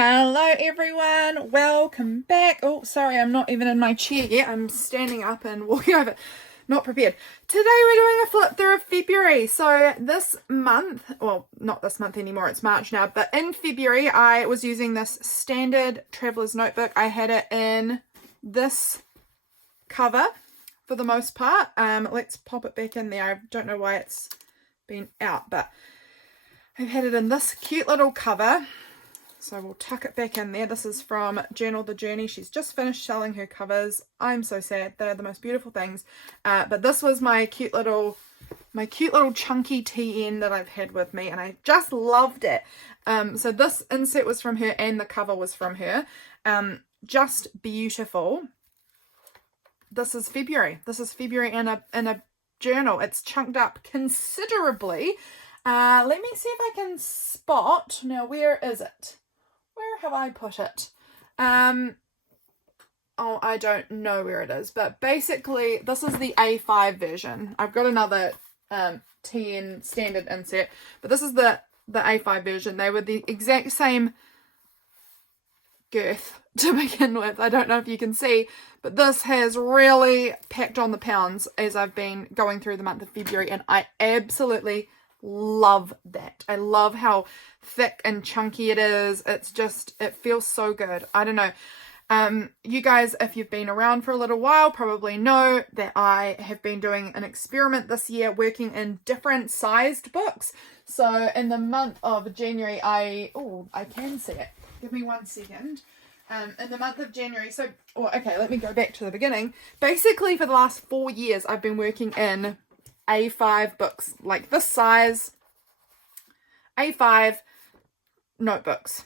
Hello everyone, welcome back. Oh, sorry, I'm not even in my chair yet. I'm standing up and walking over. Not prepared. Today we're doing a flip through of February. So this month, well, not this month anymore, it's March now, but in February I was using this standard traveler's notebook. I had it in this cover for the most part. Let's pop it back in there. I don't know why it's been out, but I've had it in this cute little cover. So we'll tuck it back in there. This is from Journal the Journey. She's just finished selling her covers. I'm so sad. They're the most beautiful things. But this was my cute little chunky TN that I've had with me, and I just loved it. So this insert was from her and the cover was from her. Just beautiful. This is February. This is February in a journal. It's chunked up considerably. Let me see if I can spot. Now, where is it? Where have I put it? Oh, I don't know where it is. But basically, this is the A5 version. I've got another 10 standard insert. But this is the A5 version. They were the exact same girth to begin with. I don't know if you can see. But this has really packed on the pounds as I've been going through the month of February. And I absolutely love that. I love how thick and chunky it is. It's just, it feels so good. I don't know. You guys, if you've been around for a little while, probably know that I have been doing an experiment this year working in different sized books. So in the month of January, I can see it. Give me 1 second. In the month of January, okay, let me go back to the beginning. Basically, for the last 4 years, I've been working in A5 books, like this size, A5 notebooks.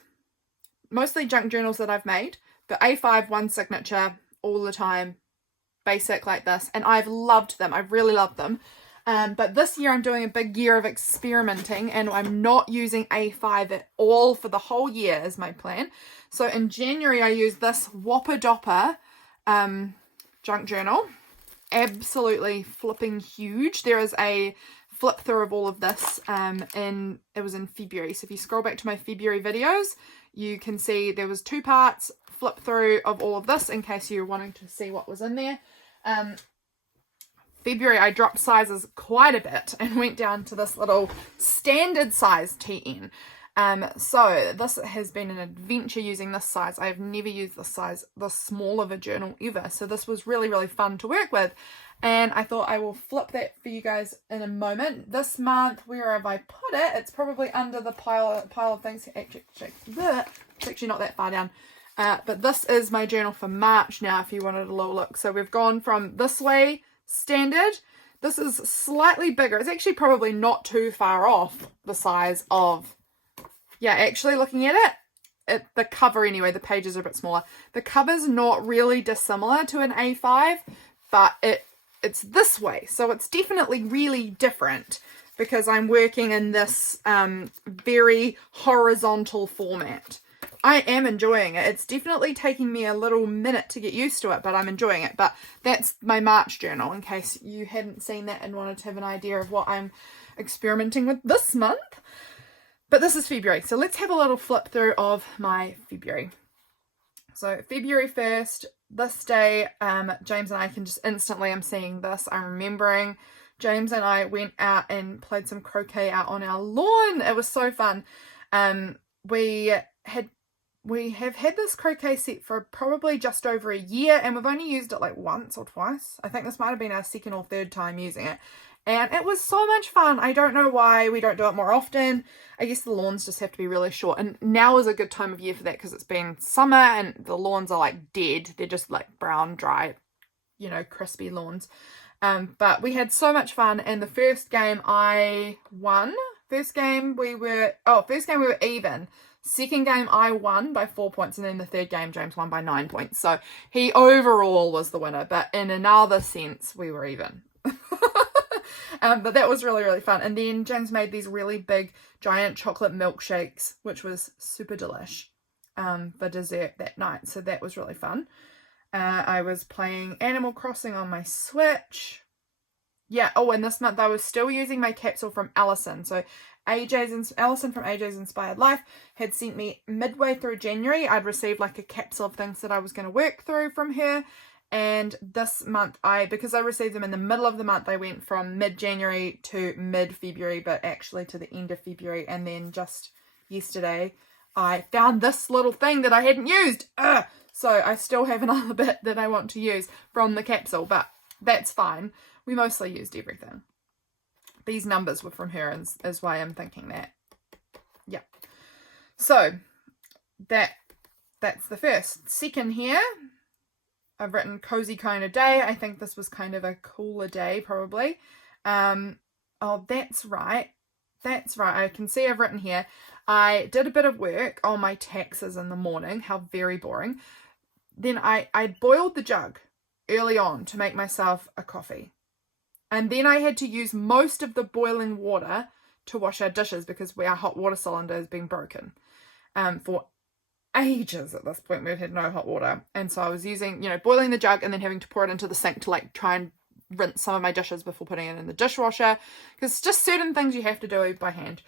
Mostly junk journals that I've made, but A5 one signature all the time, basic like this, and I've loved them. I've really loved them. But this year I'm doing a big year of experimenting, and I'm not using A5 at all for the whole year is my plan. So in January I used this Whopper Dopper junk journal. Absolutely flipping huge. There is a flip through of all of this and it was in February. So if you scroll back to my February videos, you can see there was 2 parts flip through of all of this in case you're wanting to see what was in there. February I dropped sizes quite a bit and went down to this little standard size TN. So this has been an adventure using this size. I've never used this size, this small of a journal ever. So this was really, really fun to work with. And I thought I will flip that for you guys in a moment. This month, where have I put it? It's probably under the pile of things. It's actually not that far down. But this is my journal for March now, if you wanted a little look. So we've gone from this way, standard. This is slightly bigger. It's actually probably not too far off the size of... Yeah, actually looking at it, the cover anyway, the pages are a bit smaller. The cover's not really dissimilar to an A5, but it's this way. So it's definitely really different because I'm working in this very horizontal format. I am enjoying it. It's definitely taking me a little minute to get used to it, but I'm enjoying it. But that's my March journal, in case you hadn't seen that and wanted to have an idea of what I'm experimenting with this month. But this is February, so let's have a little flip through of my February. So February 1st, this day, James and I can just instantly, I'm seeing this, I'm remembering James and I went out and played some croquet out on our lawn. It was so fun. We have had this croquet set for probably just over a year, and we've only used it like once or twice. I think this might have been our second or third time using it. And it was so much fun. I don't know why we don't do it more often. I guess the lawns just have to be really short. And now is a good time of year for that because it's been summer and the lawns are like dead. They're just like brown, dry, crispy lawns. But we had so much fun. And the first game I won. First game we were even. Second game I won by 4 points. And then the third game James won by 9 points. So he overall was the winner. But in another sense, we were even. But that was really, really fun. And then James made these really big, giant chocolate milkshakes, which was super delish for dessert that night. So that was really fun. I was playing Animal Crossing on my Switch. Yeah, and this month I was still using my capsule from Allison. So Allison from AJ's Inspired Life had sent me midway through January. I'd received like a capsule of things that I was going to work through from her. And this month, because I received them in the middle of the month, I went from mid-January to mid-February, but actually to the end of February. And then just yesterday, I found this little thing that I hadn't used. So I still have another bit that I want to use from the capsule, but that's fine. We mostly used everything. These numbers were from her, and is why I'm thinking that. Yeah. So that's the first. Second here, I've written cozy kind of day. I think this was kind of a cooler day, probably. Oh, that's right. That's right. I can see I've written here. I did a bit of work on my taxes in the morning. How very boring. Then I boiled the jug early on to make myself a coffee. And then I had to use most of the boiling water to wash our dishes because our hot water cylinder has been broken for ages at this point. We had no hot water. And so I was using, boiling the jug and then having to pour it into the sink to like try and rinse some of my dishes before putting it in the dishwasher. Because it's just certain things you have to do by hand.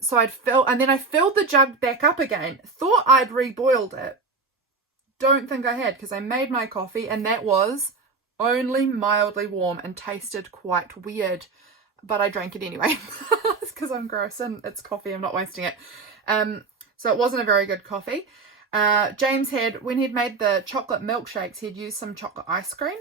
So I filled the jug back up again. Thought I'd reboiled it. Don't think I had, because I made my coffee and that was only mildly warm and tasted quite weird, but I drank it anyway. It's because I'm gross and it's coffee, I'm not wasting it. So it wasn't a very good coffee. James when he'd made the chocolate milkshakes, he'd used some chocolate ice cream.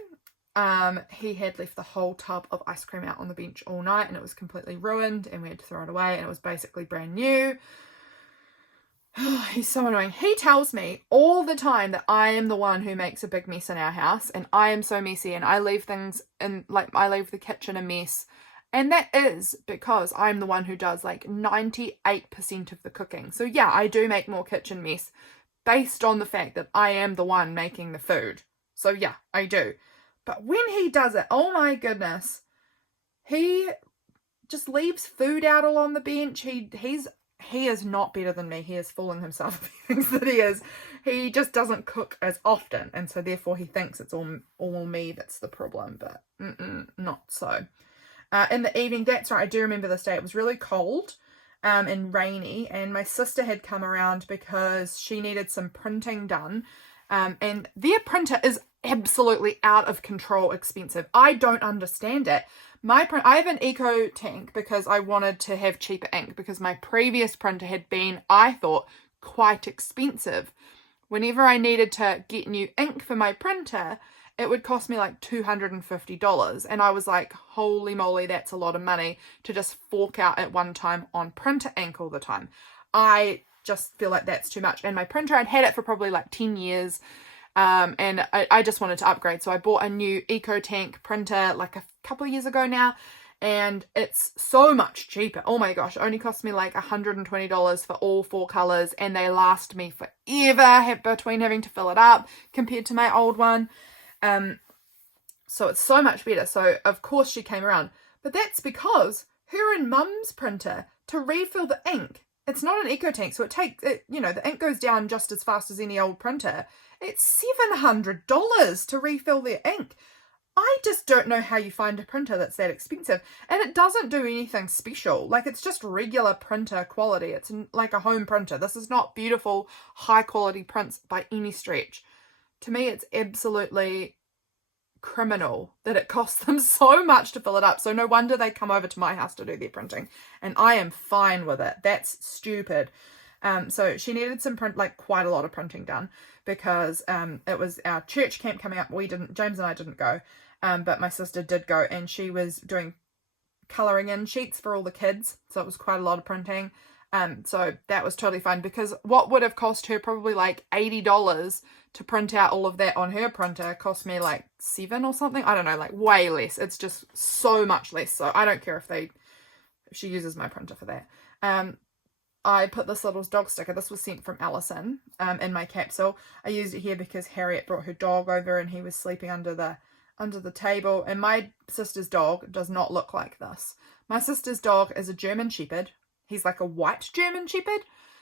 He had left the whole tub of ice cream out on the bench all night and it was completely ruined and we had to throw it away and it was basically brand new. He's so annoying. He tells me all the time that I am the one who makes a big mess in our house and I am so messy and I leave things in, like I leave the kitchen a mess. And that is because I'm the one who does like 98% of the cooking. So yeah, I do make more kitchen mess based on the fact that I am the one making the food. So yeah, I do. But when he does it, oh my goodness, he just leaves food out all on the bench. He is not better than me. He is fooling himself if he thinks that he is. He just doesn't cook as often. And so therefore he thinks it's all me that's the problem. But not so. In the evening, that's right, I do remember this day. It was really cold and rainy. And my sister had come around because she needed some printing done. And their printer is absolutely out of control expensive. I don't understand it. I have an eco tank because I wanted to have cheaper ink because my previous printer had been, I thought, quite expensive. Whenever I needed to get new ink for my printer, it would cost me like $250. And I was like, holy moly, that's a lot of money to just fork out at one time on printer ink all the time. I just feel like that's too much. And my printer, I'd had it for probably like 10 years. And I just wanted to upgrade. So I bought a new EcoTank printer like a couple of years ago now. And it's so much cheaper. Oh my gosh, it only cost me like $120 for all 4 colors. And they last me forever between having to fill it up compared to my old one. So it's so much better. So of course she came around. But that's because her and Mum's printer, to refill the ink, it's not an EcoTank, so the ink goes down just as fast as any old printer. It's $700 to refill their ink. I just don't know how you find a printer that's that expensive. And it doesn't do anything special. Like, it's just regular printer quality. It's like a home printer. This is not beautiful, high quality prints by any stretch. To me, it's absolutely criminal that it costs them so much to fill it up. So no wonder they come over to my house to do their printing, and I am fine with it. That's stupid. So she needed quite a lot of printing done because it was our church camp coming up. James and I didn't go, but my sister did go, and she was doing colouring in sheets for all the kids, so it was quite a lot of printing. So that was totally fine, because what would have cost her probably like $80 to print out all of that on her printer cost me like $7 or something. I don't know, like way less. It's just so much less. So I don't care if she uses my printer for that. I put this little dog sticker. This was sent from Allison in my capsule. I used it here because Harriet brought her dog over and he was sleeping under the table. And my sister's dog does not look like this. My sister's dog is a German Shepherd. He's like a white German Shepherd,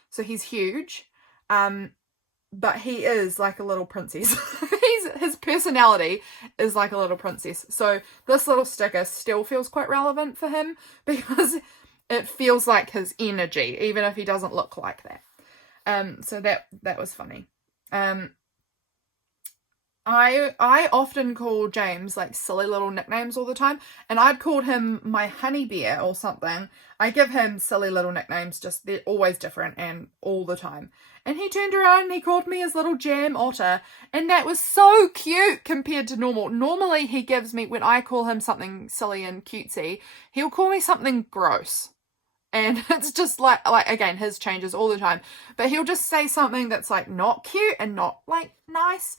so he's huge, but he is like a little princess. his personality is like a little princess. So this little sticker still feels quite relevant for him because it feels like his energy, even if he doesn't look like that. So that was funny. I often call James like silly little nicknames all the time, and I'd called him my honey bear or something. I give him silly little nicknames, just they're always different and all the time. And he turned around and he called me his little jam otter, and that was so cute compared to normal. Normally he gives me, when I call him something silly and cutesy, he'll call me something gross. And it's just like again, his changes all the time. But he'll just say something that's like not cute and not like nice.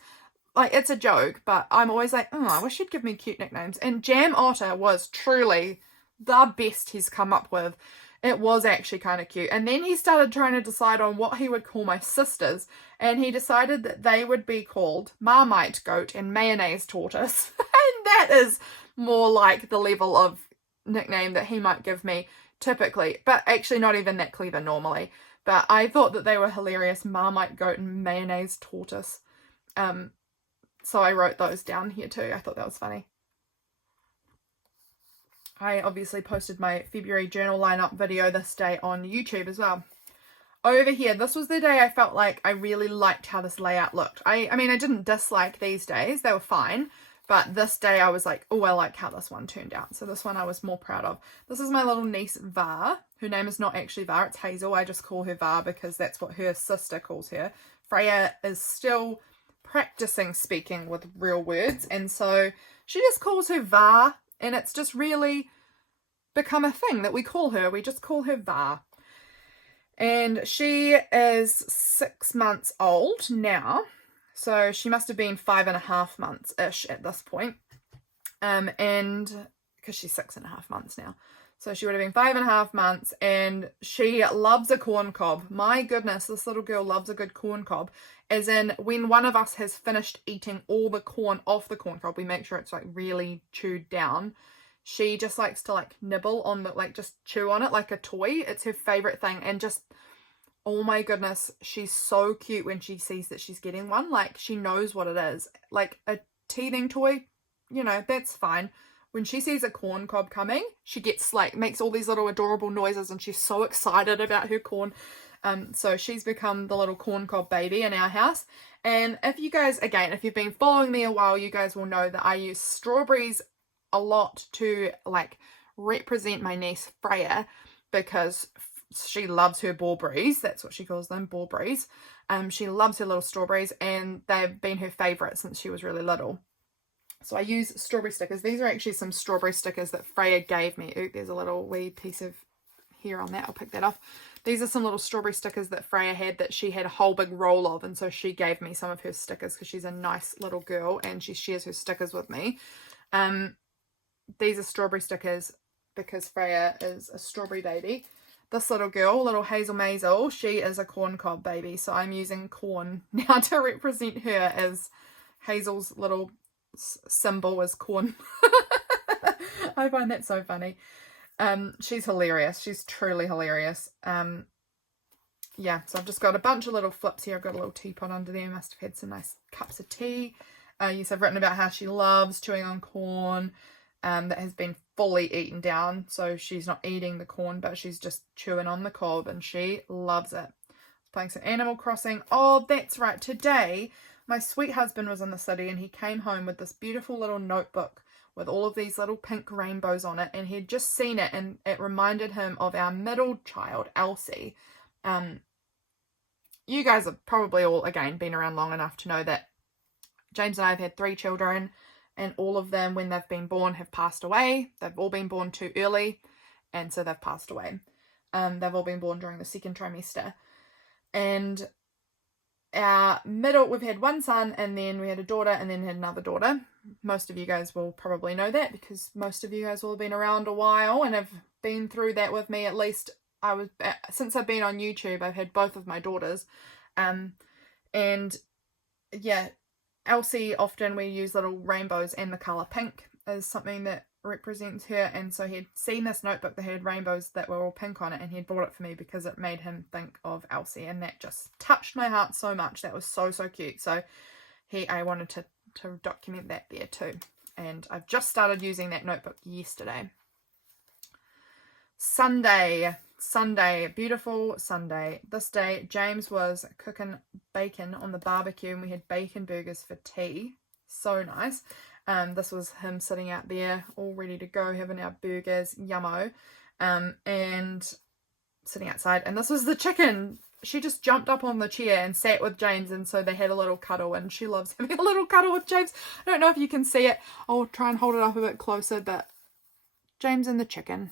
Like, it's a joke, but I'm always like, oh, I wish you'd give me cute nicknames. And Jam Otter was truly the best he's come up with. It was actually kind of cute. And then he started trying to decide on what he would call my sisters. And he decided that they would be called Marmite Goat and Mayonnaise Tortoise. And that is more like the level of nickname that he might give me typically. But actually not even that clever normally. But I thought that they were hilarious. Marmite Goat and Mayonnaise Tortoise. So I wrote those down here too. I thought that was funny. I obviously posted my February journal lineup video this day on YouTube as well. Over here, this was the day I felt like I really liked how this layout looked. I mean, I didn't dislike these days. They were fine. But this day I was like, oh, I like how this one turned out. So this one I was more proud of. This is my little niece, Var. Her name is not actually Var, it's Hazel. I just call her Var because that's what her sister calls her. Freya is still practicing speaking with real words, and so she just calls her Var, and it's just really become a thing that we call her. We just call her Var. And she is 6 months old now, so she must have been 5.5 months ish at this point. And because she's 6.5 months now, so she would have been 5.5 months, and she loves a corn cob. My goodness, this little girl loves a good corn cob. As in, when one of us has finished eating all the corn off the corn cob, we make sure it's like really chewed down. She just likes to like nibble on the, like just chew on it like a toy. It's her favorite thing. And just, oh my goodness, she's so cute when she sees that she's getting one. Like, she knows what it is. Like a teething toy, you know, that's fine. When she sees a corn cob coming, she gets like, makes all these little adorable noises, and she's so excited about her corn. So she's become the little corn cob baby in our house. And if you guys, again, if you've been following me a while, you guys will know that I use strawberries a lot to like represent my niece Freya, because she loves her bawberries. That's what she calls them, bawberries. She loves her little strawberries, and they've been her favourite since she was really little. So I use strawberry stickers. These are actually some strawberry stickers that Freya gave me. Ooh, there's a little wee piece of hair on that. I'll pick that off. These are some little strawberry stickers that Freya had, that she had a whole big roll of, and so she gave me some of her stickers because she's a nice little girl and she shares her stickers with me. These are strawberry stickers because Freya is a strawberry baby. This little girl, little Hazel Maisel, she is a corn cob baby, so I'm using corn now to represent her, as Hazel's little symbol is corn. I find that so funny. She's hilarious. She's truly hilarious. Yeah, so I've just got a bunch of little flips here. I've got a little teapot under there. Must have had some nice cups of tea. Yes, I've written about how she loves chewing on corn that has been fully eaten down. So she's not eating the corn, but she's just chewing on the cob, and she loves it. Playing some Animal Crossing. Oh, that's right. Today, my sweet husband was in the city, and he came home with this beautiful little notebook with all of these little pink rainbows on it, and he'd just seen it, and it reminded him of our middle child, Elsie. You guys have probably all, again, been around long enough to know that James and I have had 3 children, and all of them, when they've been born, have passed away. They've all been born too early, and so they've passed away. They've all been born during the 2nd trimester. And our middle, we've had one son, and then we had a daughter, and then had another daughter. Most of you guys will probably know that, because most of you guys will have been around a while and have been through that with me. At least since I've been on YouTube, I've had both of my daughters. And yeah, Elsie, often we use little rainbows, and the colour pink is something that represents her. And so he'd seen this notebook that had rainbows that were all pink on it, and he'd bought it for me because it made him think of Elsie, and that just touched my heart so much. That was so cute. So I wanted to to document that there too. And I've just started using that notebook yesterday. Sunday, beautiful Sunday. This day, James was cooking bacon on the barbecue and we had bacon burgers for tea. So nice. This was him sitting out there all ready to go, having our burgers, yummo, and sitting outside. And this was the chicken. She just jumped up on the chair and sat with James, and so they had a little cuddle, and she loves having a little cuddle with James. I don't know if you can see it. I'll try and hold it up a bit closer, but James and the chicken.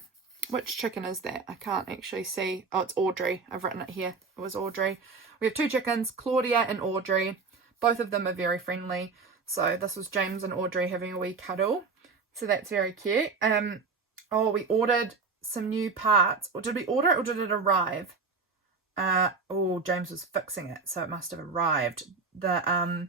Which chicken is that? I can't actually see. Oh, it's Audrey. I've written it here. It was Audrey. We have 2 chickens, Claudia and Audrey. Both of them are very friendly. So this was James and Audrey having a wee cuddle. So that's very cute. Oh, we ordered some new parts. Or did we order it or did it arrive? Oh, James was fixing it, so it must have arrived. The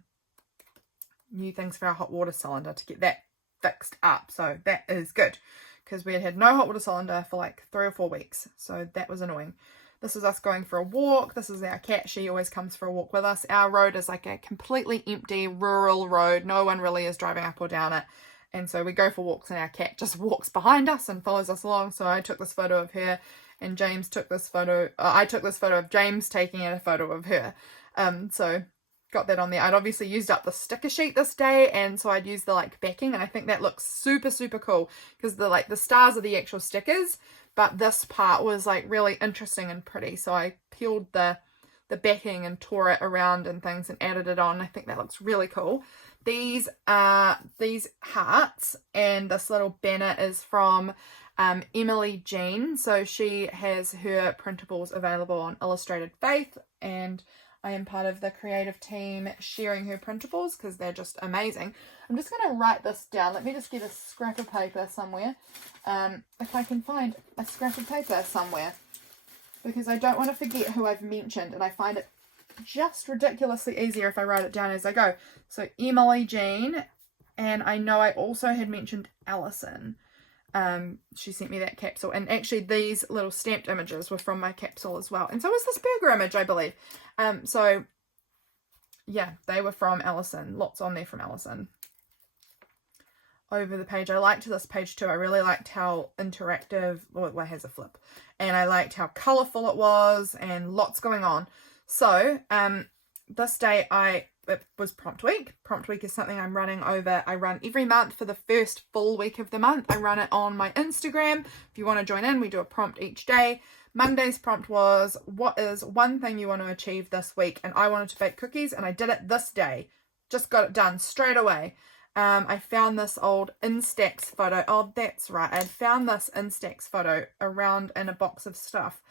new things for our hot water cylinder to get that fixed up. So that is good, because we had no hot water cylinder for like 3 or 4 weeks. So that was annoying. This is us going for a walk. This is our cat. She always comes for a walk with us. Our road is like a completely empty rural road. No one really is driving up or down it. And so we go for walks and our cat just walks behind us and follows us along. So I took this photo of her and James took this photo. I took this photo of James taking a photo of her. So got that on there. I'd obviously used up the sticker sheet this day, and so I'd used the like backing, and I think that looks super, super cool, because the stars are the actual stickers, but this part was like really interesting and pretty. So I peeled the backing and tore it around and things and added it on. I think that looks really cool. These are these hearts, and this little banner is from Emily Jean. So she has her printables available on Illustrated Faith, and I am part of the creative team sharing her printables because they're just amazing. I'm just going to write this down. Let me just get a scrap of paper somewhere. If I can find a scrap of paper somewhere, because I don't want to forget who I've mentioned, and I find it just ridiculously easier if I write it down as I go. So Emily Jean, and I know I also had mentioned Allison. She sent me that capsule, and actually these little stamped images were from my capsule as well, and so was this burger image, I believe. So yeah, they were from Allison. Lots on there from Allison. Over the page, I liked this page too. I really liked how interactive, well, it has a flip, and I liked how colourful it was, and lots going on. So this day it was prompt week. Prompt week is something I'm running over. I run every month for the first full week of the month. I run it on my Instagram. If you want to join in, we do a prompt each day. Monday's prompt was, what is one thing you want to achieve this week? And I wanted to bake cookies, and I did it this day. Just got it done straight away. I found this old Instax photo. Oh, that's right. I found this Instax photo around in a box of stuff.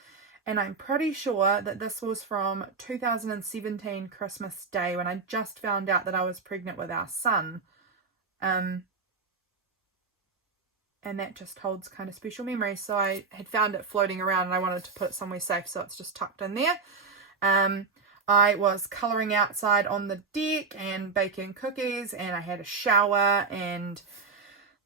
And I'm pretty sure that this was from 2017 Christmas Day, when I just found out that I was pregnant with our son. And that just holds kind of special memories. So I had found it floating around and I wanted to put it somewhere safe, so it's just tucked in there. I was colouring outside on the deck and baking cookies, and I had a shower and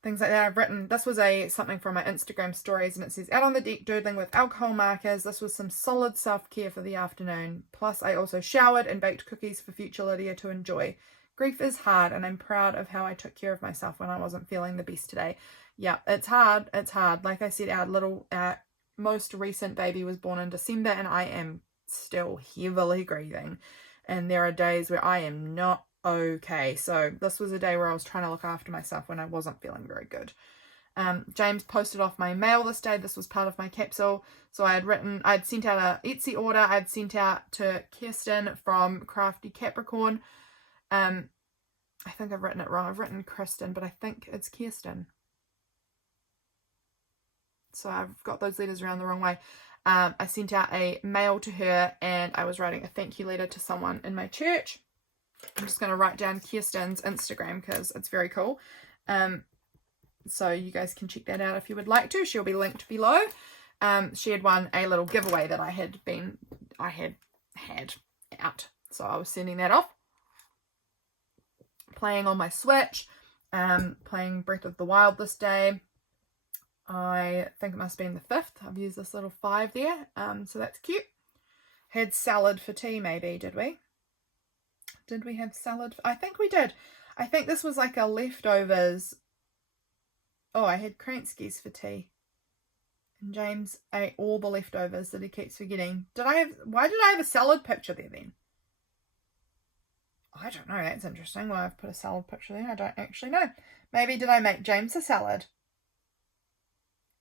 things like that. I've written, this was something from my Instagram stories, and it says, out on the deck doodling with alcohol markers. This was some solid self-care for the afternoon. Plus I also showered and baked cookies for future Lydia to enjoy. Grief is hard, and I'm proud of how I took care of myself when I wasn't feeling the best today. Yeah, it's hard. It's hard. Like I said, our most recent baby was born in December, and I am still heavily grieving. And there are days where I am not okay. So this was a day where I was trying to look after myself when I wasn't feeling very good. James posted off my mail this day. This was part of my capsule. So I'd sent out a Etsy order. I'd sent out to Kirstin from Crafty Capricorn. I think I've written it wrong. I've written Kirstin, but I think it's Kirstin. So I've got those letters around the wrong way. I sent out a mail to her, and I was writing a thank you letter to someone in my church. I'm just going to write down Kirstin's Instagram because it's very cool. So you guys can check that out if you would like to. She'll be linked below. She had won a little giveaway that I had out. So I was sending that off. Playing on my Switch. Playing Breath of the Wild this day. I think it must have been the 5th. I've used this little 5 there. So that's cute. Had salad for tea maybe, did we? Did we have salad? I think we did. I think this was like a leftovers. Oh, I had Kranskis for tea. And James ate all the leftovers that he keeps forgetting. Why did I have a salad picture there then? I don't know, that's interesting why I've put a salad picture there. I don't actually know. Maybe did I make James a salad?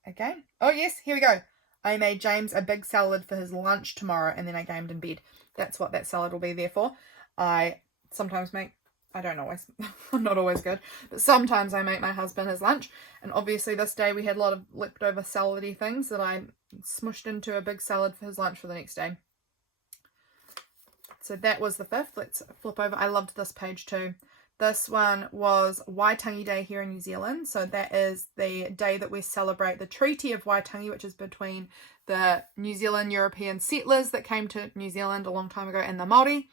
Again? Oh yes, here we go. I made James a big salad for his lunch tomorrow and then I gamed in bed. That's what that salad will be there for. I sometimes make, I don't always, I'm not always good, but sometimes I make my husband his lunch. And obviously this day we had a lot of leftover salady things that I smushed into a big salad for his lunch for the next day. So that was the 5th. Let's flip over. I loved this page too. This one was Waitangi Day here in New Zealand. So that is the day that we celebrate the Treaty of Waitangi, which is between the New Zealand European settlers that came to New Zealand a long time ago and the Māori.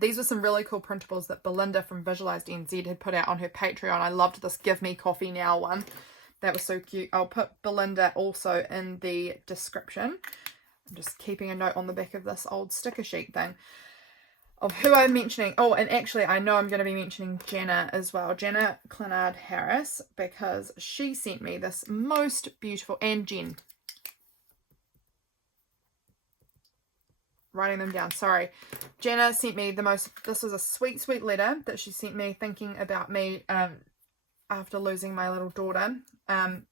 These were some really cool printables that Belinda from Visualized NZ had put out on her Patreon. I loved this Give Me Coffee Now one. That was so cute. I'll put Belinda also in the description. I'm just keeping a note on the back of this old sticker sheet thing of who I'm mentioning. Oh, and actually I know I'm going to be mentioning Jana as well. Jana Clinard Harris, because she sent me this most beautiful, and Jen. Writing them down, sorry. Jana sent me this was a sweet, sweet letter that she sent me thinking about me after losing my little daughter. And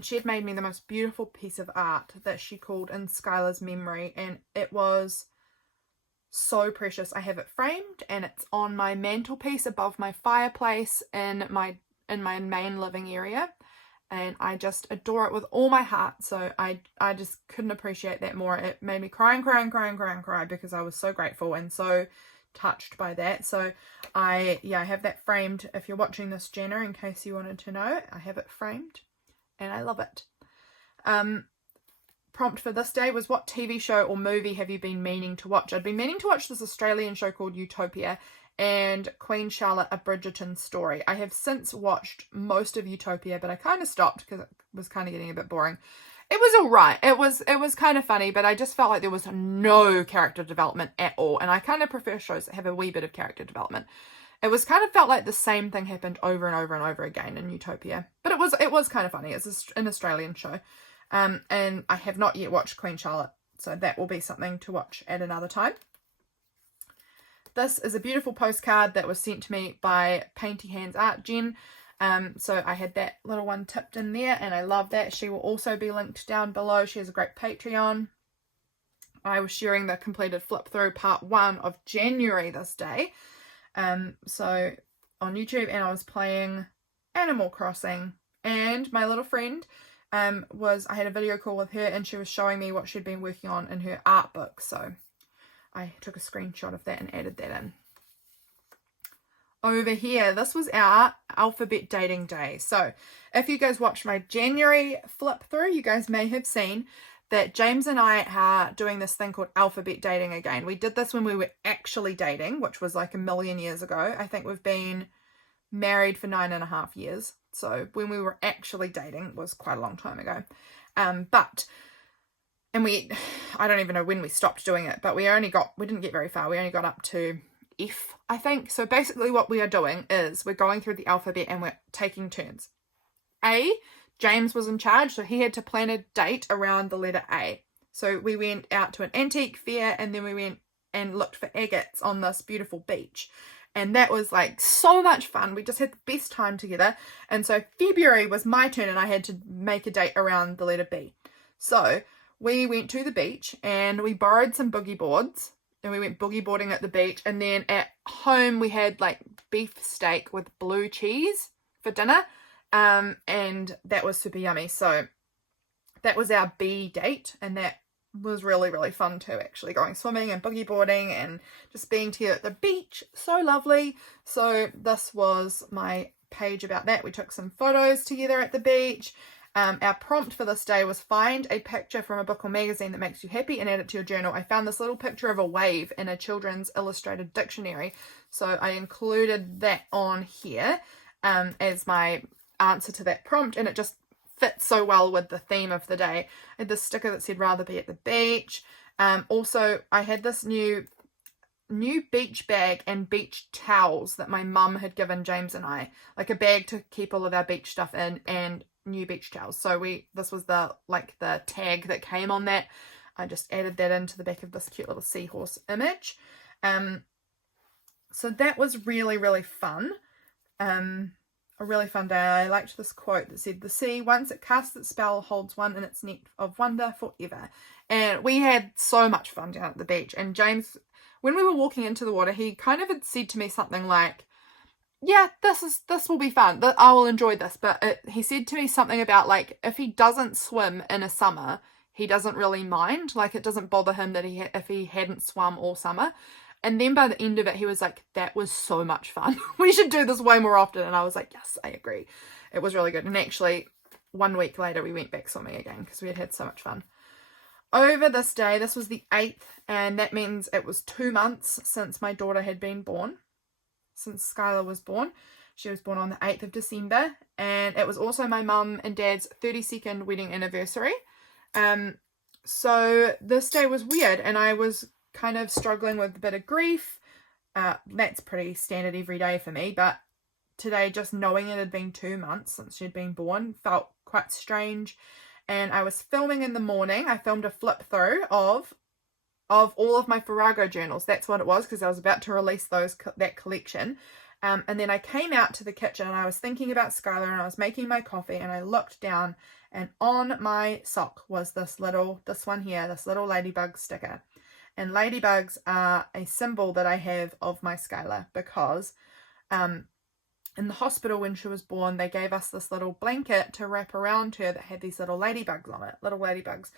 she had made me the most beautiful piece of art that she called In Skylar's Memory. And it was so precious. I have it framed and it's on my mantelpiece above my fireplace in my main living area. And I just adore it with all my heart. So I just couldn't appreciate that more. It made me cry because I was so grateful and so touched by that. So I have that framed. If you're watching this, Jana, in case you wanted to know, I have it framed and I love it. Prompt for this day was, what TV show or movie have you been meaning to watch? I'd been meaning to watch this Australian show called Utopia and Queen Charlotte, A Bridgerton Story. I have since watched most of Utopia, but I kind of stopped because it was kind of getting a bit boring. It was alright. It was kind of funny, but I just felt like there was no character development at all. And I kind of prefer shows that have a wee bit of character development. It was kind of felt like the same thing happened over and over and over again in Utopia. But it was kind of funny. It's an Australian show. And I have not yet watched Queen Charlotte. So that will be something to watch at another time. This is a beautiful postcard that was sent to me by Painty Hands Art Jen. So I had that little one tipped in there and I love that. She will also be linked down below. She has a great Patreon. I was sharing the completed flip through part 1 of January this day. So on YouTube, and I was playing Animal Crossing, and my little friend I had a video call with her and she was showing me what she'd been working on in her art book. So I took a screenshot of that and added that in. Over here, this was our alphabet dating day. So if you guys watched my January flip through, you guys may have seen that James and I are doing this thing called alphabet dating again. We did this when we were actually dating, which was like a million years ago. I think we've been married for 9.5 years. So when we were actually dating was quite a long time ago. I don't even know when we stopped doing it, but we didn't get very far. We only got up to F, I think. So basically what we are doing is we're going through the alphabet and we're taking turns. A, James was in charge, so he had to plan a date around the letter A. So we went out to an antique fair and then we went and looked for agates on this beautiful beach. And that was like so much fun. We just had the best time together. And so February was my turn and I had to make a date around the letter B. So we went to the beach and we borrowed some boogie boards and we went boogie boarding at the beach. And then at home we had like beef steak with blue cheese for dinner. And that was super yummy. So that was our B date, and that was really, really fun too, actually, going swimming and boogie boarding and just being together at the beach. So lovely. So this was my page about that. We took some photos together at the beach. Our prompt for this day was, find a picture from a book or magazine that makes you happy and add it to your journal. I found this little picture of a wave in a children's illustrated dictionary. So I included that on here as my answer to that prompt, and it just fits so well with the theme of the day. I had this sticker that said rather be at the beach. Also I had this new new beach bag and beach towels that my mum had given James and I, like a bag to keep all of our beach stuff in, and new beach towels. So this was the tag that came on that. I just added that into the back of this cute little seahorse image. So that was really, really fun. A really fun day. I liked this quote that said, "The sea, once it casts its spell, holds one in its net of wonder forever." And we had so much fun down at the beach. And James, when we were walking into the water, he kind of had said to me something like, "Yeah, this will be fun. I will enjoy this." But he said to me something about, like, if he doesn't swim in a summer, he doesn't really mind. Like, it doesn't bother him that if he hadn't swum all summer. And then by the end of it, he was like, "That was so much fun. We should do this way more often." And I was like, yes, I agree. It was really good. And actually, 1 week later, we went back swimming again because we had had so much fun. Over this day, this was the 8th, and that means it was 2 months since my daughter had been born, since Skylar was born. She was born on the 8th of December, and it was also my mum and dad's 32nd wedding anniversary. So this day was weird, and I was kind of struggling with a bit of grief. That's pretty standard every day for me, but today, just knowing it had been 2 months since she'd been born, felt quite strange. And I was filming in the morning. I filmed a flip through of all of my Farrago journals. That's what it was, because I was about to release that collection. And then I came out to the kitchen and I was thinking about Skylar, and I was making my coffee, and I looked down, and on my sock was this one here, this little ladybug sticker. And ladybugs are a symbol that I have of my Skylar, because in the hospital when she was born, they gave us this little blanket to wrap around her that had these little ladybugs on it, little ladybugs.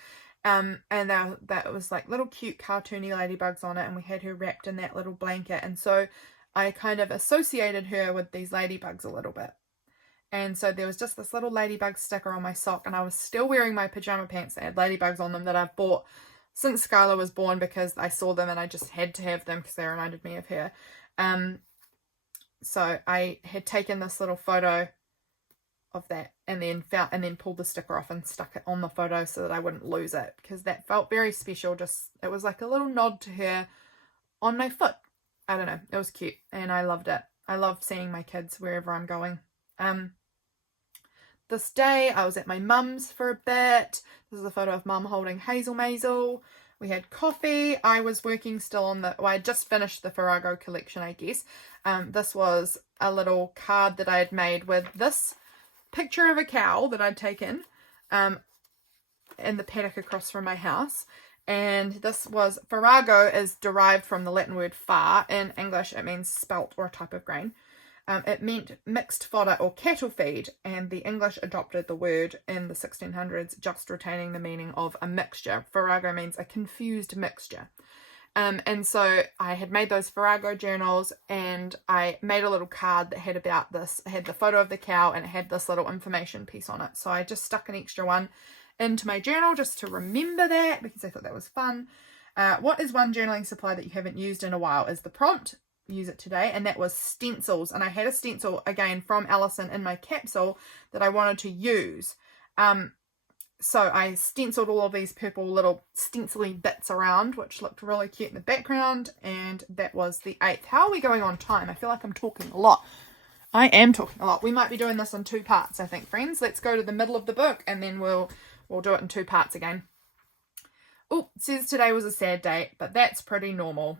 And that was like little cute cartoony ladybugs on it, and we had her wrapped in that little blanket. And so I kind of associated her with these ladybugs a little bit. And so there was just this little ladybug sticker on my sock, and I was still wearing my pajama pants that had ladybugs on them that I've bought since Skylar was born, because I saw them and I just had to have them because they reminded me of her. So I had taken this little photo of that, and then pulled the sticker off and stuck it on the photo so that I wouldn't lose it, because that felt very special. It was like a little nod to her on my foot. I don't know. It was cute, and I loved it. I love seeing my kids wherever I'm going. This day I was at my mum's for a bit. This is a photo of mum holding Hazel Maisel. We had coffee. I was working still on I just finished the Farrago collection, I guess. This was a little card that I had made with this picture of a cow that I'd taken in the paddock across from my house. And this was, Farrago is derived from the Latin word far. In English, it means spelt or a type of grain. It meant mixed fodder or cattle feed, and the English adopted the word in the 1600s, just retaining the meaning of a mixture. Farrago means a confused mixture. And so I had made those Farrago journals, and I made a little card that had about this. It had the photo of the cow, and it had this little information piece on it. So I just stuck an extra one into my journal just to remember that, because I thought that was fun. What is one journaling supply that you haven't used in a while? Is the prompt. Use it today. And that was stencils, and I had a stencil again from Allison in my capsule that I wanted to use. So I stenciled all of these purple little stencily bits around, which looked really cute in the background, and that was the 8th. How are we going on time? I feel like I'm talking a lot. I am talking a lot. We might be doing this in 2 parts, I think, friends. Let's go to the middle of the book, and then we'll do it in 2 parts again. Oh, it says today was a sad day, but that's pretty normal.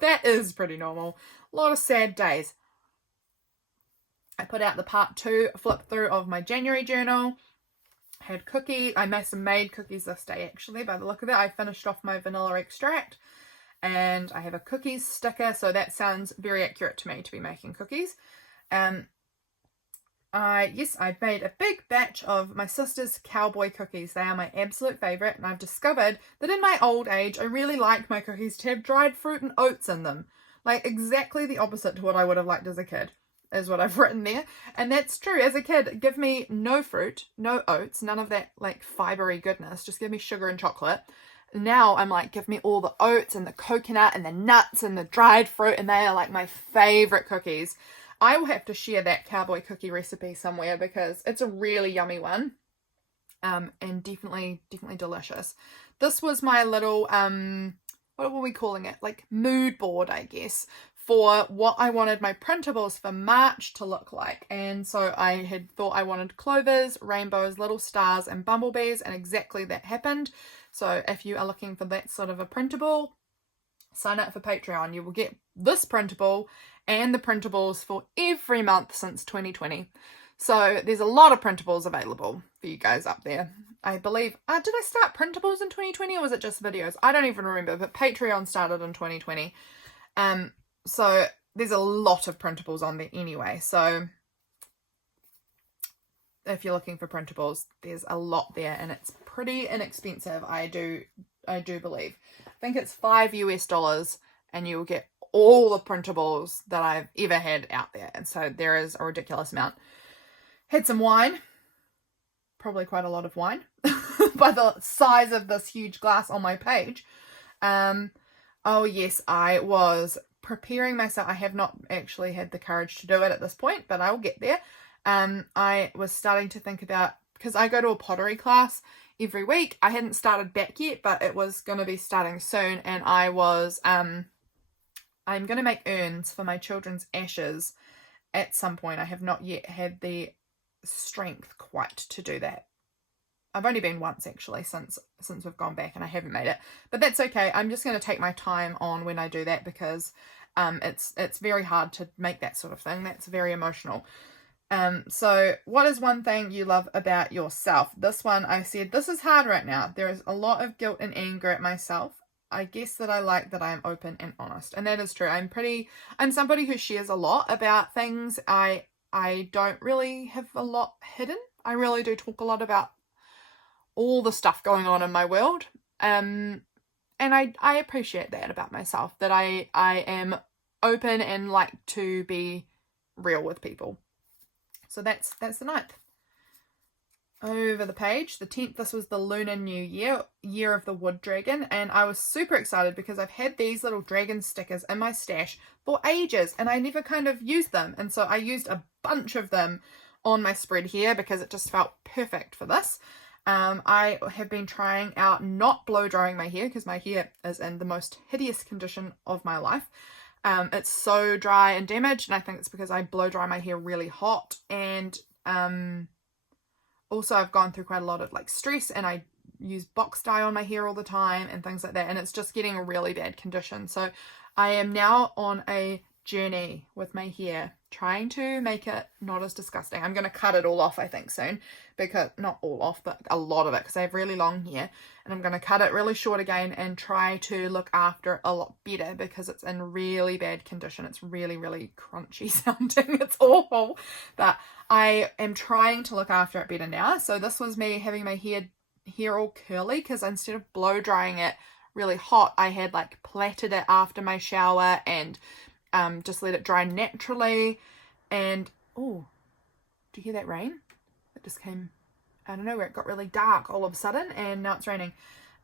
That is pretty normal. A lot of sad days. I put out the part 2 flip through of my January journal. Had cookies. I made cookies this day, actually, by the look of it. I finished off my vanilla extract, and I have a cookies sticker, so that sounds very accurate to me to be making cookies. I made a big batch of my sister's cowboy cookies. They are my absolute favourite, and I've discovered that in my old age, I really like my cookies to have dried fruit and oats in them. Like, exactly the opposite to what I would have liked as a kid, is what I've written there. And that's true. As a kid, give me no fruit, no oats, none of that, like, fibery goodness. Just give me sugar and chocolate. Now I'm like, give me all the oats and the coconut and the nuts and the dried fruit, and they are, like, my favourite cookies. I will have to share that cowboy cookie recipe somewhere, because it's a really yummy one, and definitely delicious. This was my little what were we calling it? Like mood board, I guess, for what I wanted my printables for March to look like. And so I had thought I wanted clovers, rainbows, little stars, and bumblebees, and exactly that happened. So if you are looking for that sort of a printable, sign up for Patreon. You will get this printable and the printables for every month since 2020. So there's a lot of printables available for you guys up there. I believe, did I start printables in 2020 or was it just videos? I don't even remember, but Patreon started in 2020. So there's a lot of printables on there anyway. So if you're looking for printables, there's a lot there and it's pretty inexpensive. I do believe. I think it's $5 and you will get all the printables that I've ever had out there. And so there is a ridiculous amount. Had some wine, probably quite a lot of wine by the size of this huge glass on my page. Oh yes, I was preparing myself. I have not actually had the courage to do it at this point, but I will get there. I was starting to think about, because I go to a pottery class every week. I hadn't started back yet, but it was going to be starting soon, and I was I'm going to make urns for my children's ashes at some point. I have not yet had the strength quite to do that. I've only been once actually since we've gone back, and I haven't made it, but that's okay. I'm just going to take my time on when I do that, because it's very hard to make that sort of thing. That's very emotional. So what is one thing you love about yourself? This one, I said, this is hard right now. There is a lot of guilt and anger at myself. I guess that I like that I am open and honest, and that is true. I'm somebody who shares a lot about things. I don't really have a lot hidden. I really do talk a lot about all the stuff going on in my world. And I appreciate that about myself, that I am open and like to be real with people. So that's the 9th. Over the page, the 10th, this was the Lunar New Year, Year of the Wood Dragon, and I was super excited because I've had these little dragon stickers in my stash for ages and I never kind of used them, and so I used a bunch of them on my spread here because it just felt perfect for this. I have been trying out not blow drying my hair because my hair is in the most hideous condition of my life. It's so dry and damaged, and I think it's because I blow dry my hair really hot, and also I've gone through quite a lot of like stress, and I use box dye on my hair all the time and things like that, and it's just getting a really bad condition. So I am now on a journey with my hair, trying to make it not as disgusting. I'm going to cut it all off, I think, soon, because not all off, but a lot of it, because I have really long hair, and I'm going to cut it really short again and try to look after it a lot better because it's in really bad condition. It's really, really crunchy sounding. It's awful, but I am trying to look after it better now. So this was me having my hair all curly, because instead of blow drying it really hot, I had like plaited it after my shower and just let it dry naturally. And oh, do you hear that rain? It just came out of nowhere. It got really dark all of a sudden, and now it's raining.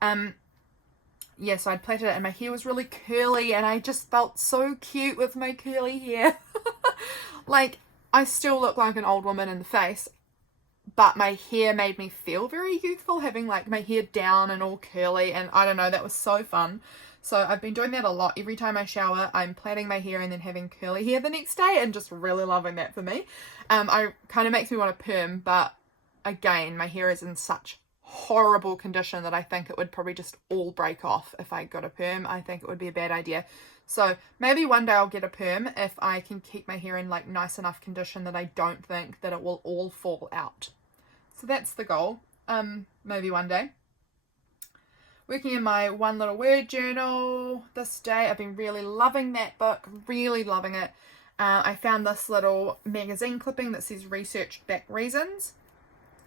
Yeah, so I'd plaited it and my hair was really curly, and I just felt so cute with my curly hair. Like, I still look like an old woman in the face, but my hair made me feel very youthful, having like my hair down and all curly, and I don't know, that was so fun. So I've been doing that a lot. Every time I shower, I'm plaiting my hair and then having curly hair the next day, and just really loving that for me. I kind of makes me want to perm, but again, my hair is in such horrible condition that I think it would probably just all break off if I got a perm. I think it would be a bad idea. So maybe one day I'll get a perm if I can keep my hair in like nice enough condition that I don't think that it will all fall out. So that's the goal. Maybe one day. Working in my one little word journal this day. I've been really loving that book, really loving it. I found this little magazine clipping that says research back reasons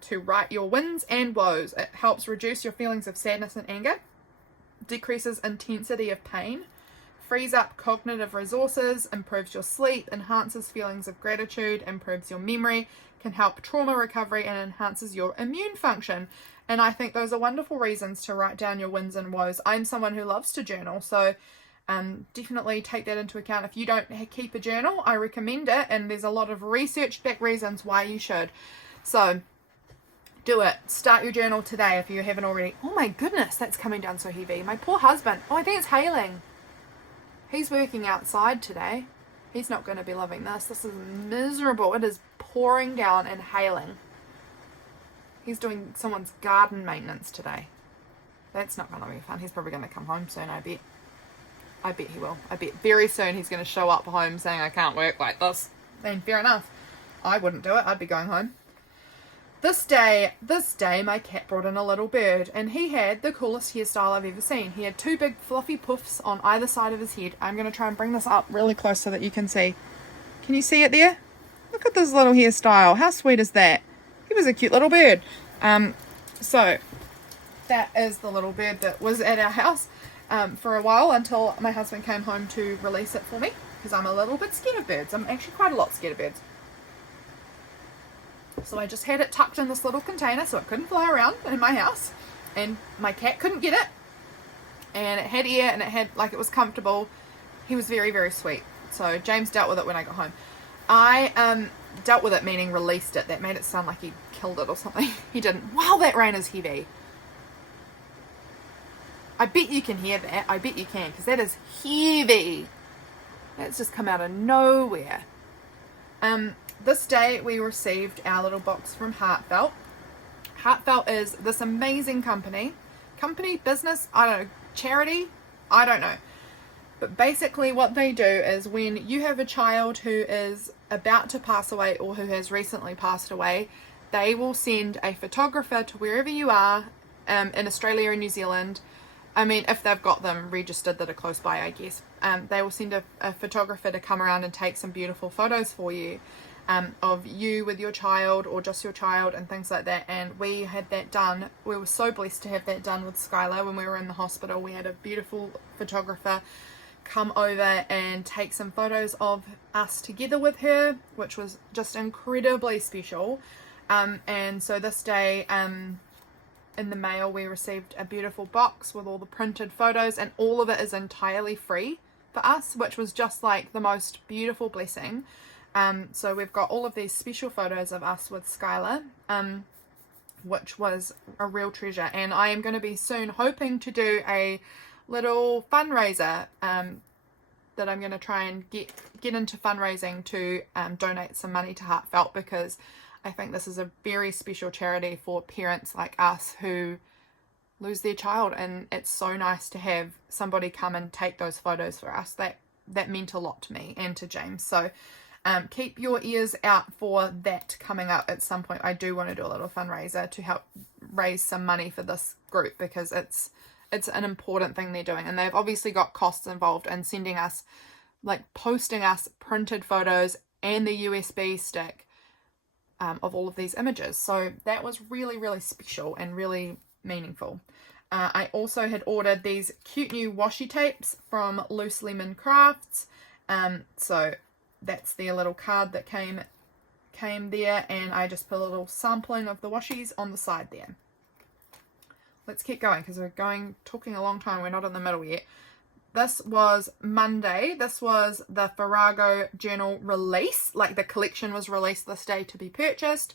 to write your wins and woes. It helps reduce your feelings of sadness and anger, decreases intensity of pain, frees up cognitive resources, improves your sleep, enhances feelings of gratitude, improves your memory, can help trauma recovery, and enhances your immune function. And I think those are wonderful reasons to write down your wins and woes. I'm someone who loves to journal, so definitely take that into account. If you don't keep a journal, I recommend it, and there's a lot of research back reasons why you should. So Do it. Start your journal today if you haven't already. Oh my goodness, that's coming down so heavy. My poor husband. Oh, I think it's hailing. He's working outside today. He's not going to be loving this. This is miserable. It is pouring down and hailing. He's doing someone's garden maintenance today. That's not going to be fun. He's probably going to come home soon, I bet. I bet he will. I bet very soon he's going to show up home saying, I can't work like this. And fair enough. I wouldn't do it. I'd be going home. This day, my cat brought in a little bird, and he had the coolest hairstyle I've ever seen. He had two big fluffy puffs on either side of his head. I'm going to try and bring this up really close so that you can see. Can you see it there? Look at this little hairstyle. How sweet is that? He was a cute little bird. So that is the little bird that was at our house for a while until my husband came home to release it for me, because I'm a little bit scared of birds. I'm actually quite a lot scared of birds. So I just had it tucked in this little container so it couldn't fly around in my house, and my cat couldn't get it, and it had air and it had, like, it was comfortable. He was very, very sweet. So James dealt with it when I got home. I dealt with it meaning released it. That made it sound like he killed it or something. He didn't. Wow, that rain is heavy. I bet you can hear that. I bet you can, because that is heavy. That's just come out of nowhere. This day we received our little box from Heartfelt. Heartfelt is this amazing company, business, I don't know, charity, I don't know. But basically what they do is when you have a child who is about to pass away or who has recently passed away, they will send a photographer to wherever you are in Australia and New Zealand. I mean, if they've got them registered that are close by, I guess. They will send a photographer to come around and take some beautiful photos for you. Of you with your child or just your child and things like that. And we had that done. We were so blessed to have that done with Skylar when we were in the hospital. We had a beautiful photographer come over and take some photos of us together with her, which was just incredibly special. And so this day in the mail we received a beautiful box with all the printed photos, and all of it is entirely free for us, which was just like the most beautiful blessing. So we've got all of these special photos of us with Skylar, which was a real treasure. And I am going to be soon hoping to do a little fundraiser that I'm going to try and get into fundraising to donate some money to Heartfelt, because I think this is a very special charity for parents like us who lose their child, and it's so nice to have somebody come and take those photos for us. That meant a lot to me and to James. So keep your ears out for that coming up at some point. I do want to do a little fundraiser to help raise some money for this group, because it's an important thing they're doing, and they've obviously got costs involved in sending us, like, posting us printed photos and the USB stick of all of these images. So that was really, really special and really meaningful. I also had ordered these cute new washi tapes from Loose Lemon Crafts. So that's their little card that came there, and I just put a little sampling of the washies on the side there. Let's keep going, because we're talking a long time. We're not in the middle yet. This was Monday. This was the Farrago journal release. Like, the collection was released this day to be purchased.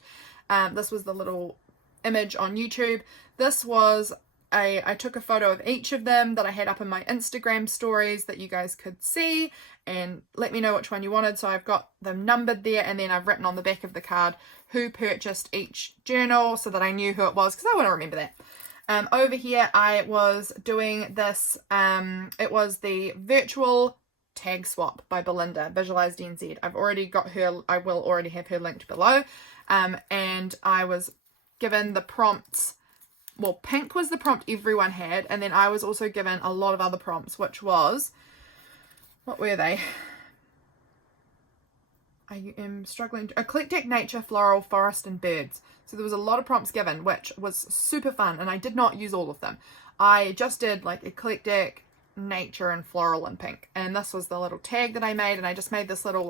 This was the little image on YouTube. This was I took a photo of each of them that I had up in my Instagram stories that you guys could see, and let me know which one you wanted. So I've got them numbered there, and then I've written on the back of the card who purchased each journal so that I knew who it was, because I want to remember that. Over here I was doing this, it was the virtual tag swap by Belinda, Visualized NZ. I've already got her, I will already have her linked below, and I was given the prompts. Well, pink was the prompt everyone had, and then I was also given a lot of other prompts, which was, what were they? I am struggling. Eclectic, nature, floral, forest, and birds. So there was a lot of prompts given, which was super fun, and I did not use all of them. I just did like eclectic, nature, and floral, and pink. And this was the little tag that I made, and I just made this little,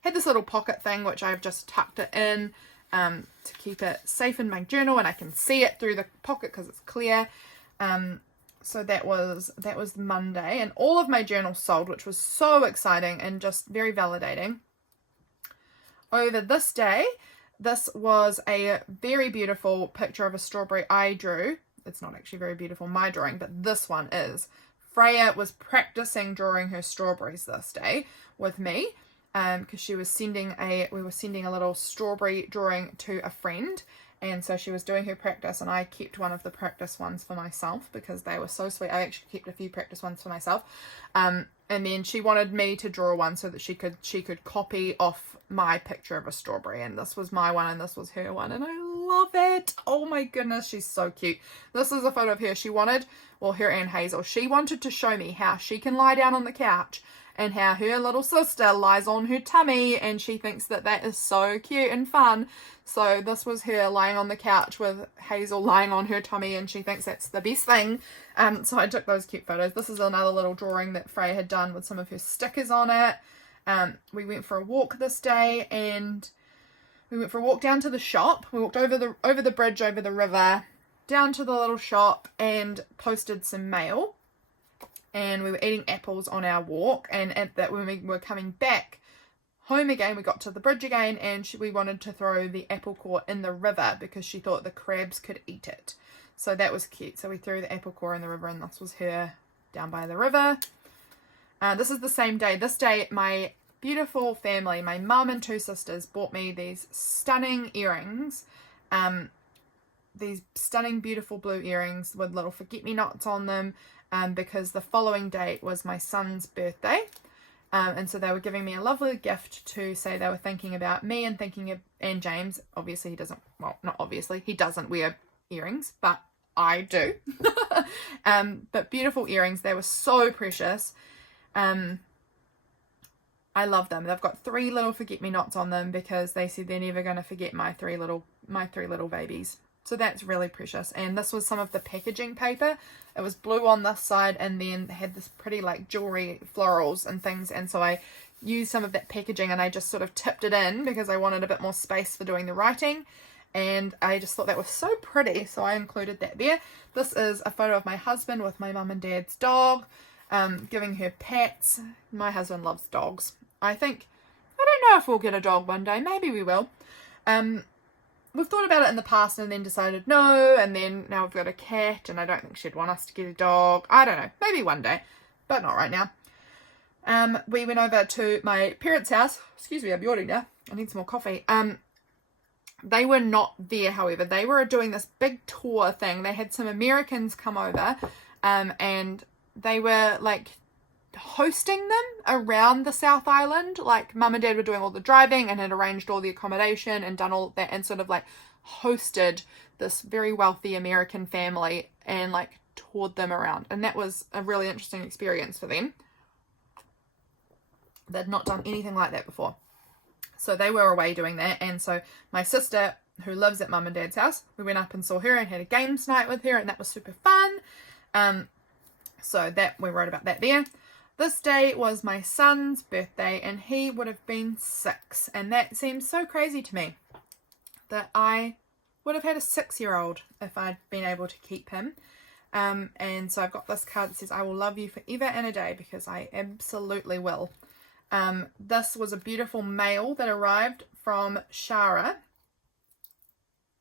had this little pocket thing, which I've just tucked it in to keep it safe in my journal, and I can see it through the pocket because it's clear. So that was Monday, and all of my journals sold, which was so exciting and just very validating. Over this day, This was a very beautiful picture of a strawberry I drew. It's not actually very beautiful, my drawing, but this one is. Freya was practicing drawing her strawberries this day with me, because we were sending a little strawberry drawing to a friend, and so she was doing her practice, and I kept one of the practice ones for myself because they were so sweet. I actually kept a few practice ones for myself, and then she wanted me to draw one so that she could copy off my picture of a strawberry, and this was my one and this was her one, and I love it. Oh my goodness, she's so cute. This is a photo of her. She wanted, well, her and Hazel, she wanted to show me how she can lie down on the couch and how her little sister lies on her tummy, and she thinks that that is so cute and fun. So this was her lying on the couch with Hazel lying on her tummy, and she thinks that's the best thing. So I took those cute photos. This is another little drawing that Freya had done with some of her stickers on it. We went for a walk this day, and we went for a walk down to the shop. We walked over the bridge, over the river, down to the little shop, and posted some mail. And we were eating apples on our walk, and when we were coming back home again, we got to the bridge again, and we wanted to throw the apple core in the river because she thought the crabs could eat it. So that was cute. So we threw the apple core in the river, and this was her down by the river. This is the same day. This day, my beautiful family, my mum and two sisters, bought me these stunning earrings. These stunning, beautiful blue earrings with little forget-me-nots on them, because the following day was my son's birthday. And so they were giving me a lovely gift to say they were thinking about me and and James. Obviously he doesn't, well, not obviously, he doesn't wear earrings, but I do. But beautiful earrings. They were so precious. I love them. They've got 3 little forget-me-nots on them because they said they're never going to forget my three little babies. So that's really precious. And this was some of the packaging paper. It was blue on this side, and then had this pretty like jewelry florals and things. And so I used some of that packaging, and I just sort of tipped it in because I wanted a bit more space for doing the writing. And I just thought that was so pretty, so I included that there. This is a photo of my husband with my mum and dad's dog, giving her pats. My husband loves dogs. I don't know if we'll get a dog one day. Maybe we will. We've thought about it in the past and then decided no, and then now we've got a cat, and I don't think she'd want us to get a dog. I don't know, maybe one day, but not right now. We went over to my parents' house. Excuse me, I'm yawning now. I need some more coffee. They were not there, however. They were doing this big tour thing. They had some Americans come over, and they were like hosting them around the South Island. Like mum and dad were doing all the driving and had arranged all the accommodation and done all that, and sort of like hosted this very wealthy American family and like toured them around, and that was a really interesting experience for them. They'd not done anything like that before, so they were away doing that. And so my sister, who lives at mum and dad's house, we went up and saw her and had a games night with her, and that was super fun. So that we wrote about that there. This day was my son's birthday, and he would have been 6. And that seems so crazy to me that I would have had a 6-year-old if I'd been able to keep him. And so I've got this card that says, "I will love you forever and a day," because I absolutely will. This was a beautiful mail that arrived from Shara.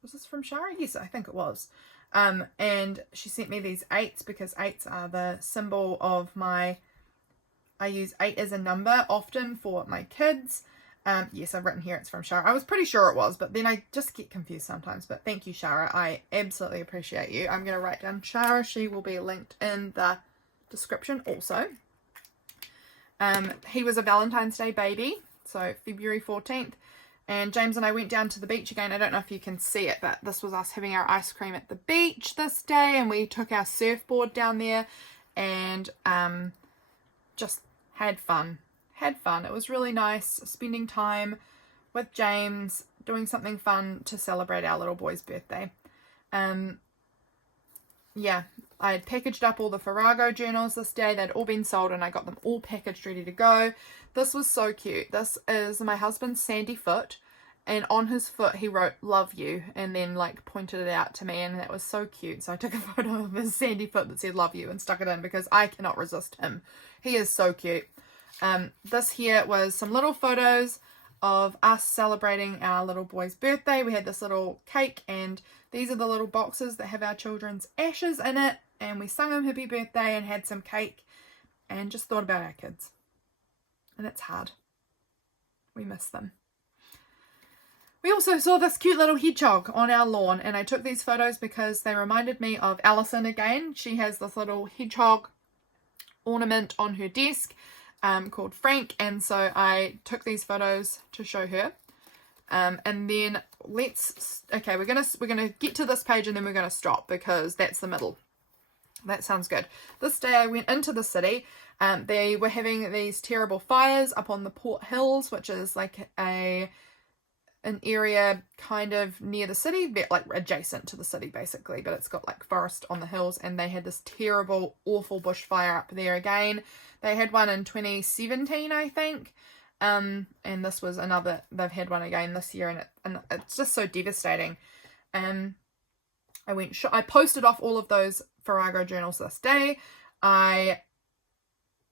Was this from Shara? Yes, I think it was. And she sent me these 8s because 8s are the symbol of I use 8 as a number often for my kids. Yes, I've written here it's from Shara. I was pretty sure it was, but then I just get confused sometimes. But thank you, Shara. I absolutely appreciate you. I'm going to write down Shara. She will be linked in the description also. He was a Valentine's Day baby, so February 14th. And James and I went down to the beach again. I don't know if you can see it, but this was us having our ice cream at the beach this day. And we took our surfboard down there and just had fun. It was really nice spending time with James, doing something fun to celebrate our little boy's birthday. Yeah, I had packaged up all the Farrago journals this day. They'd all been sold, and I got them all packaged, ready to go. This was so cute. This is my husband's sandy foot, and on his foot he wrote "love you" and then like pointed it out to me, and that was so cute. So I took a photo of his sandy foot that said "love you" and stuck it in because I cannot resist him. He is so cute. This here was some little photos of us celebrating our little boy's birthday. We had this little cake, and these are the little boxes that have our children's ashes in it, and we sung him happy birthday and had some cake and just thought about our kids. And it's hard. We miss them. We also saw this cute little hedgehog on our lawn, and I took these photos because they reminded me of Allison again. She has this little hedgehog ornament on her desk called Frank, and so I took these photos to show her. And then we're gonna get to this page and then we're gonna stop because that's the middle. That sounds good. This day I went into the city. They were having these terrible fires up on the Port Hills, which is like an area kind of near the city, but like adjacent to the city basically, but it's got like forest on the hills, and they had this terrible, awful bushfire up there again. They had one in 2017, I think, and this was another, they've had one again this year, and it's just so devastating. I posted off all of those Farrago journals this day. I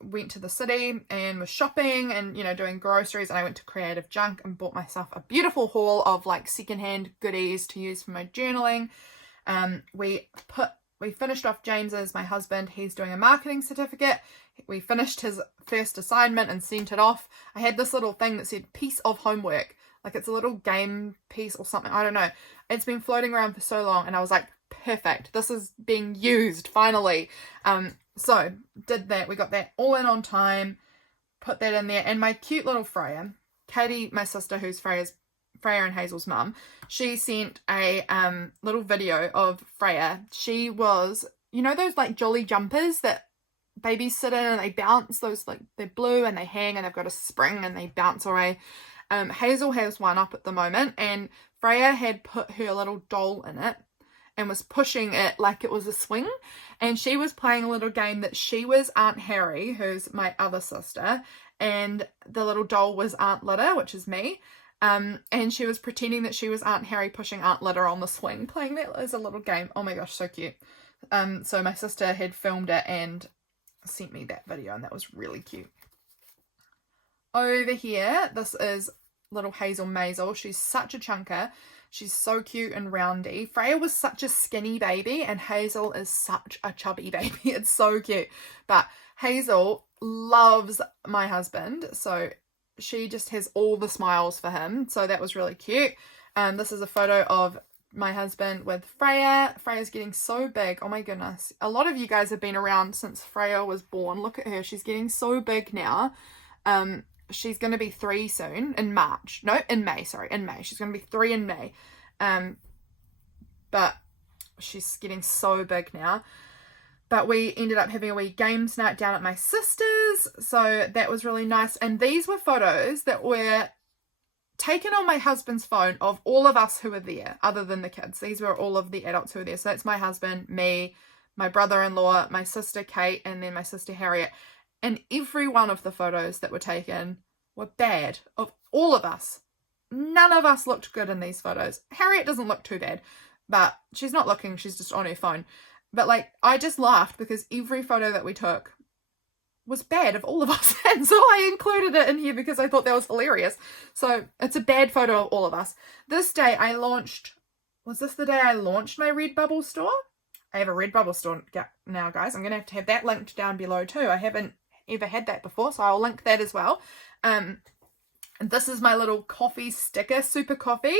went to the city and was shopping and, you know, doing groceries, and I went to Creative Junk and bought myself a beautiful haul of like secondhand goodies to use for my journaling. We finished off James's, my husband, he's doing a marketing certificate. We finished his first assignment and sent it off. I had this little thing that said piece of homework, like it's a little game piece or something, I don't know. It's been floating around for so long, and I was like, perfect, this is being used finally. So did that, we got that all in on time, put that in there, and my cute little Freya, Katie, my sister, who's Freya and Hazel's mum, she sent a little video of Freya. She was, you know, those like jolly jumpers that babies sit in and they bounce, those like they're blue and they hang and they've got a spring and they bounce away. Hazel has one up at the moment, and Freya had put her little doll in it and was pushing it like it was a swing, and she was playing a little game that she was Aunt Harry, who's my other sister, and the little doll was Aunt Lida, which is me, and she was pretending that she was Aunt Harry pushing Aunt Lida on the swing, playing that as a little game. Oh my gosh, so cute. So my sister had filmed it and sent me that video, and that was really cute. Over here, this is little Hazel Maisel. She's such a chunker. She's so cute and roundy. Freya was such a skinny baby, and Hazel is such a chubby baby. It's so cute. But Hazel loves my husband, so she just has all the smiles for him. So that was really cute. This is a photo of my husband with Freya. Freya's getting so big. Oh my goodness. A lot of you guys have been around since Freya was born. Look at her. She's getting so big now. She's going to be 3 soon, in May. She's going to be 3 in May. But she's getting so big now. But we ended up having a wee games night down at my sister's, so that was really nice. And these were photos that were taken on my husband's phone of all of us who were there, other than the kids. These were all of the adults who were there. So that's my husband, me, my brother-in-law, my sister Kate, and then my sister Harriet. And every one of the photos that were taken were bad, of all of us. None of us looked good in these photos. Harriet doesn't look too bad, but she's not looking, she's just on her phone. But like, I just laughed because every photo that we took was bad of all of us. And so I included it in here because I thought that was hilarious. So it's a bad photo of all of us. This day was this the day I launched my Redbubble store? I have a Redbubble store now, guys. I'm going to have that linked down below too. I haven't ever had that before, so I'll link that as well. And this is my little coffee sticker, Super Coffee.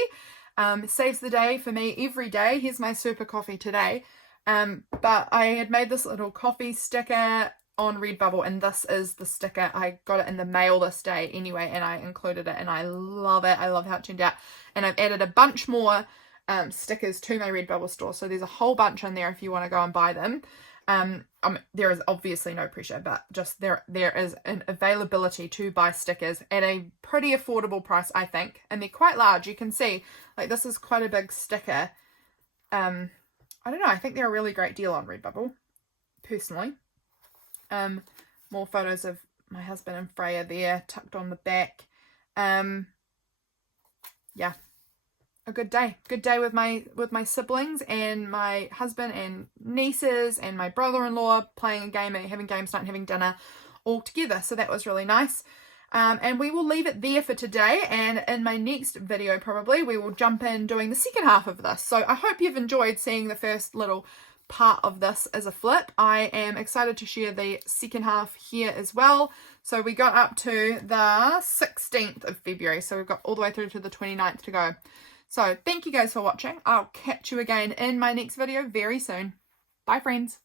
Saves the day for me every day. Here's my Super Coffee today. But I had made this little coffee sticker on Redbubble, and this is the sticker. I got it in the mail this day anyway, and I included it, and I love it. I love how it turned out. And I've added a bunch more stickers to my Redbubble store, so there's a whole bunch in there if you want to go and buy them. There is obviously no pressure, but just there is an availability to buy stickers at a pretty affordable price, I think, and they're quite large. You can see, like, this is quite a big sticker. I don't know, I think they're a really great deal on Redbubble, personally. More photos of my husband and Freya there, tucked on the back. Yeah. A good day with my siblings and my husband and nieces and my brother-in-law playing a game and having games night and having dinner all together. So that was really nice. And we will leave it there for today, and in my next video probably we will jump in doing the second half of this. So I hope you've enjoyed seeing the first little part of this as a flip. I am excited to share the second half here as well. So we got up to the 16th of February, so we've got all the way through to the 29th to go. So thank you guys for watching. I'll catch you again in my next video very soon. Bye friends.